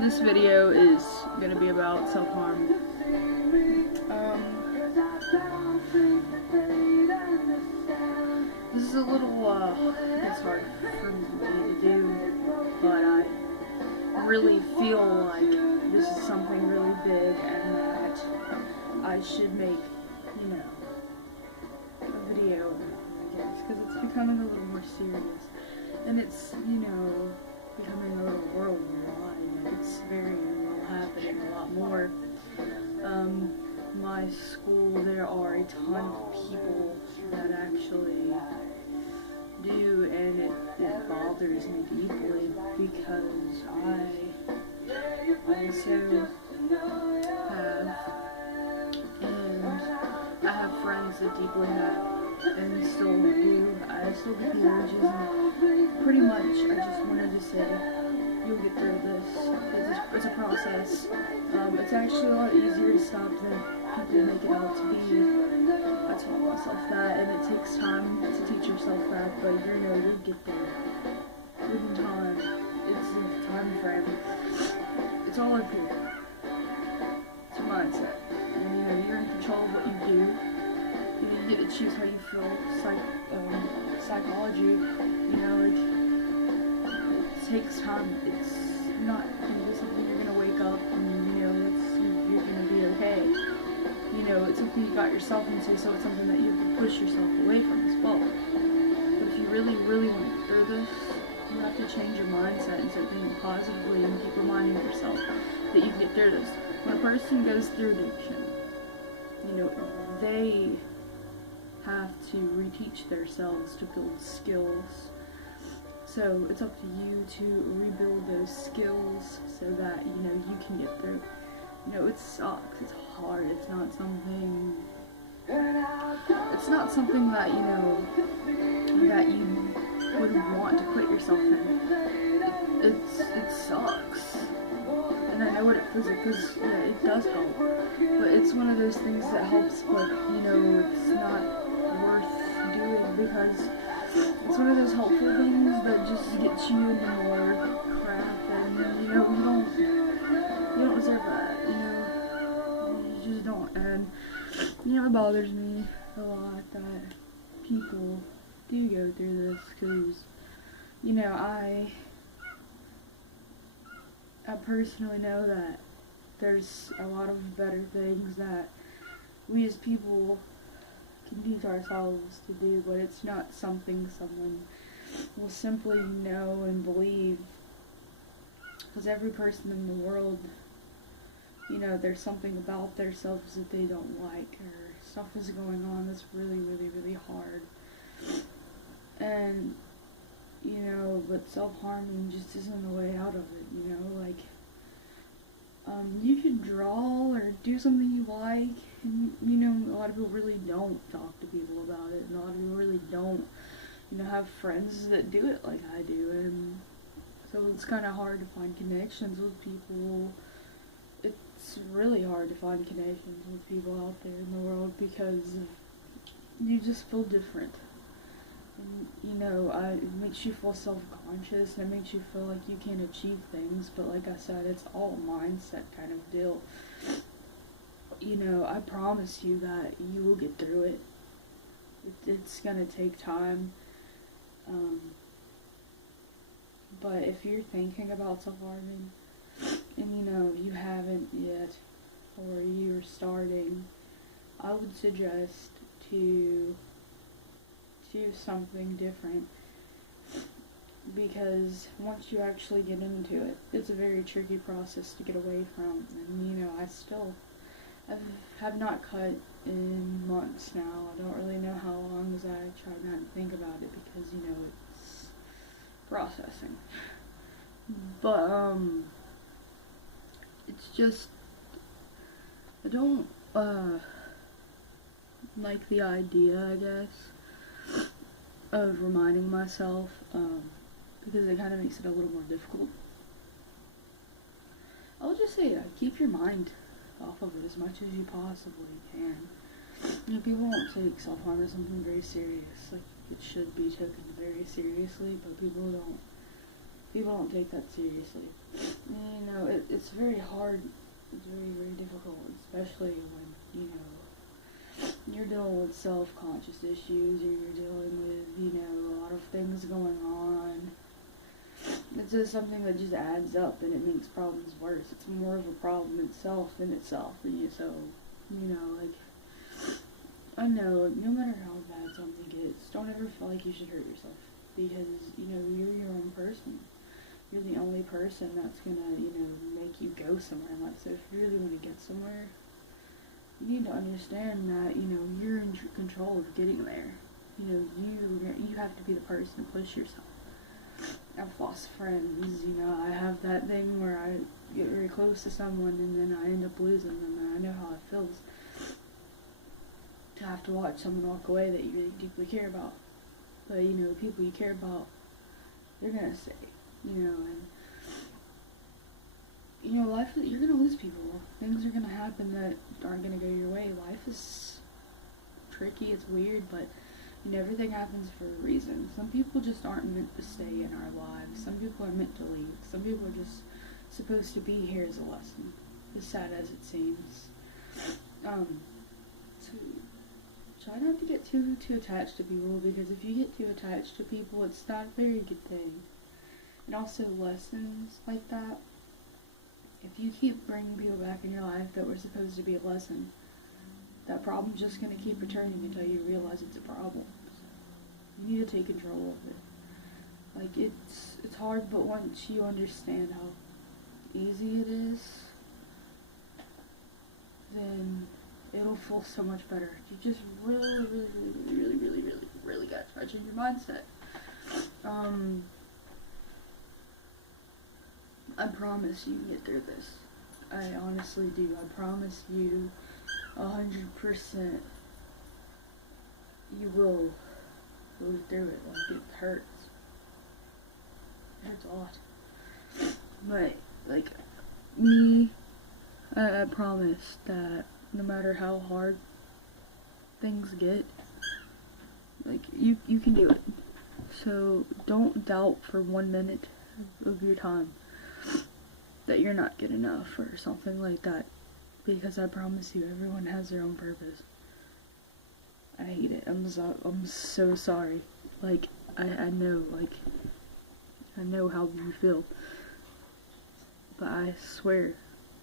This video is going to be about self-harm. This is a little, it's hard for me to do, but I really feel like this is something really big and that I should make, a video, I guess, because it's becoming a little more serious. And it's, becoming a little worldwide. It's very happening a lot more. My school, there are a ton of people that actually do, and it bothers me deeply because I also have, and I have friends that deeply have, and still do. I still get the urges, and pretty much I just wanted to say, you'll get through this. It's a process. It's actually a lot easier to stop than people make it out to be. I taught myself that, and it takes time to teach yourself that, but you'll get there. Within time, it's a time frame. It's all up here. It's your mindset. And you're in control of what you do. You get to choose how you feel. Psychology, it takes time. It's not something you're gonna wake up and you're gonna be okay. It's something you got yourself into, so it's something that you have to push yourself away from as well. But if you really, really want to get through this, you have to change your mindset and start thinking positively and keep reminding yourself that you can get through this. When a person goes through addiction, they have to reteach themselves to build skills. So it's up to you to rebuild those skills so that, you can get through. It sucks, it's hard, it's not something that, that you would want to put yourself in. It sucks. And I know what it feels like, because, it does help. But it's one of those things that helps, but, it's not worth doing, because it's one of those helpful things that just gets you into more crap, and, you don't deserve that, you just don't. And, it bothers me a lot that people do go through this, because, I personally know that there's a lot of better things that we as people can teach ourselves to do, but it's not something someone will simply know and believe, because every person in the world, there's something about themselves that they don't like, or stuff is going on that's really, really, really hard. And, but self-harming just isn't the way out of it, you can draw or do something you like, and, a lot of people really don't talk to people about it, and a lot of people really don't, have friends that do it like I do, and so it's kind of hard to find connections with people. It's really hard to find connections with people out there in the world, because you just feel different. And, it makes you feel self-conscious, and it makes you feel like you can't achieve things, but like I said, it's all a mindset kind of deal. I promise you that you will get through it. It's gonna take time. But if you're thinking about self-harming, and you haven't yet, or you're starting, I would suggest to do something different, because once you actually get into it, it's a very tricky process to get away from. And I have not cut in months now. I don't really know how long, as I try not to think about it, because it's processing. But it's just, I don't like the idea, I guess, of reminding myself, because it kind of makes it a little more difficult. I'll just say, keep your mind off of it as much as you possibly can. People won't take self-harm as something very serious, like it should be taken very seriously, but people don't people don't take that seriously. You know, it's very hard, it's very, very difficult, especially when, you know, you're dealing with self-conscious issues, or you're dealing with, you know, a lot of things going on. It's just something that just adds up, and it makes problems worse. It's more of a problem itself than itself. And so, you know, like, I know, no matter how bad something gets, don't ever feel like you should hurt yourself. Because, you know, you're your own person. You're the only person that's gonna, you know, make you go somewhere in life. So if you really want to get somewhere, you need to understand that, you know, you're in control of getting there. You know, you have to be the person to push yourself. I've lost friends, you know, I have that thing where I get very close to someone and then I end up losing them, and I know how it feels to have to watch someone walk away that you really deeply care about. But, you know, people you care about, they're gonna stay, you know, and, you know, life, you're gonna lose people. Things are gonna happen that aren't gonna go your way. Life is tricky, it's weird, but, you know, everything happens for a reason. Some people just aren't meant to stay in our lives. Some people are meant to leave. Some people are just supposed to be here as a lesson, as sad as it seems. So try not to get too attached to people, because if you get too attached to people, it's not a very good thing. And also lessons like that, if you keep bringing people back in your life that were supposed to be a lesson, that problem's just going to keep returning until you realize it's a problem. You need to take control of it. Like, it's hard, but once you understand how easy it is, then it'll feel so much better. You just really gotta try to change your mindset. I promise you can get through this. I honestly do. I promise you 100% you will go through it. Like, it hurts. It hurts a lot. But, like, me, I promise that no matter how hard things get, like, you can do it. So don't doubt for 1 minute of your time that you're not good enough or something like that, because I promise you, everyone has their own purpose. I hate it. I'm so sorry. Like, I know, like, I know how you feel, but I swear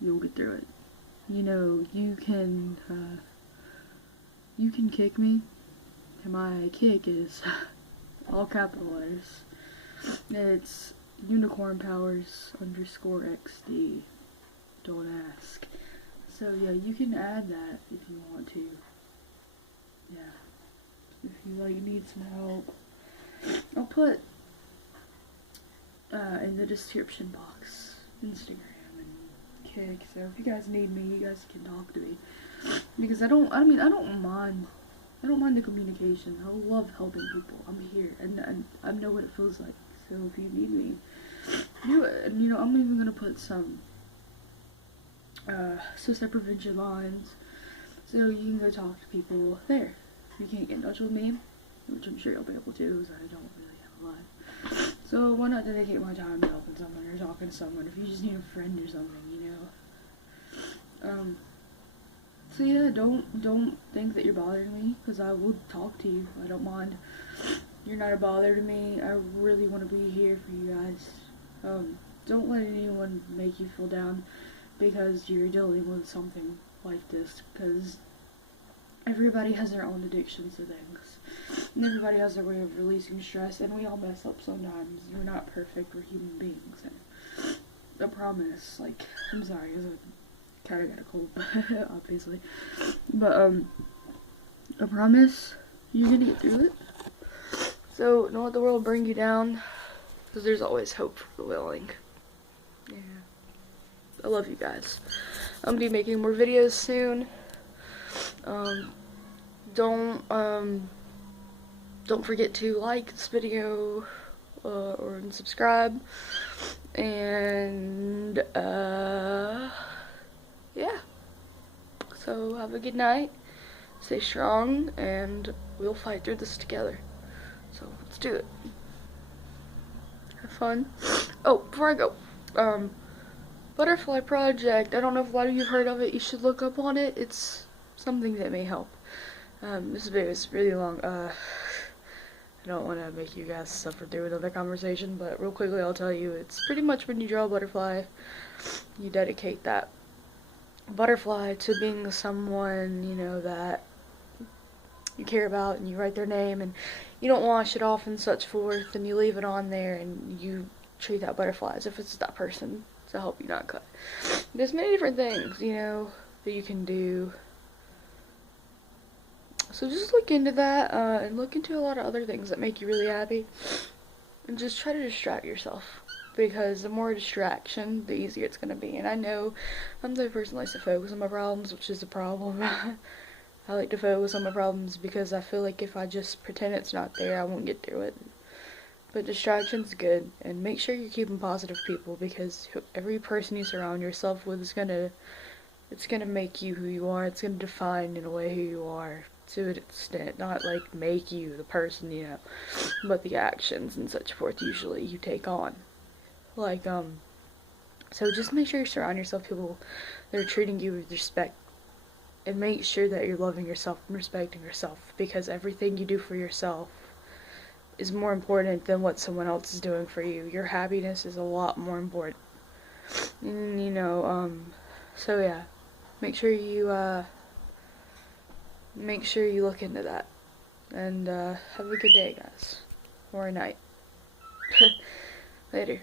you'll get through it. You know, you can kick me, and my kick is all capital letters. It's unicornpowers_XD. Don't ask. So yeah, you can add that if you want to. Yeah. If you like need some help, I'll put in the description box Instagram and Kick. So if you guys need me, you guys can talk to me. Because I don't mind the communication. I love helping people. I'm here, and I know what it feels like. So if you need me, do it. And, you know, I'm even gonna put some suicide prevention lines, so you can go talk to people there. If you can't get in touch with me, which I'm sure you'll be able to, because I don't really have a life. So why not dedicate my time to helping someone or talking to someone if you just need a friend or something, you know? So yeah, don't think that you're bothering me, because I will talk to you. I don't mind. You're not a bother to me. I really want to be here for you guys. Don't let anyone make you feel down because you're dealing with something like this, because everybody has their own addictions to things, and everybody has their way of releasing stress, and we all mess up sometimes. We're not perfect, we're human beings, and I promise, like, I'm sorry, because I kinda got a cold, obviously, but, I promise you're gonna get through it. So, don't let the world bring you down, because there's always hope for the willing. Yeah. I love you guys. I'm gonna be making more videos soon. Don't forget to like this video, or subscribe, and, yeah. So, have a good night, stay strong, and we'll fight through this together. So, let's do it. have fun. Oh, before I go, Butterfly Project. I don't know if a lot of you have heard of it. You should look up on it. It's something that may help. This video is really long. I don't want to make you guys suffer through another conversation, but real quickly I'll tell you, it's pretty much when you draw a butterfly, you dedicate that butterfly to being someone, you know, that you care about, and you write their name, and you don't wash it off and such forth, and you leave it on there, and you treat that butterfly as if it's that person to help you not cut. There's many different things, you know, that you can do. So just look into that, and look into a lot of other things that make you really happy, and just try to distract yourself, because the more distraction, the easier it's going to be. And I know I'm the person that likes to focus on my problems, which is a problem. I like to focus on my problems because I feel like if I just pretend it's not there, I won't get through it. But distraction's good, and make sure you're keeping positive people, because every person you surround yourself with is it's gonna make you who you are. It's gonna define in a way who you are, to an extent. Not like make you the person, you know, but the actions and such forth usually you take on. Like, so just make sure you surround yourself with people that are treating you with respect, and make sure that you're loving yourself and respecting yourself, because everything you do for yourself is more important than what someone else is doing for you. Your happiness is a lot more important. And, you know, so yeah, make sure you look into that. And have a good day, guys, or a night. Later.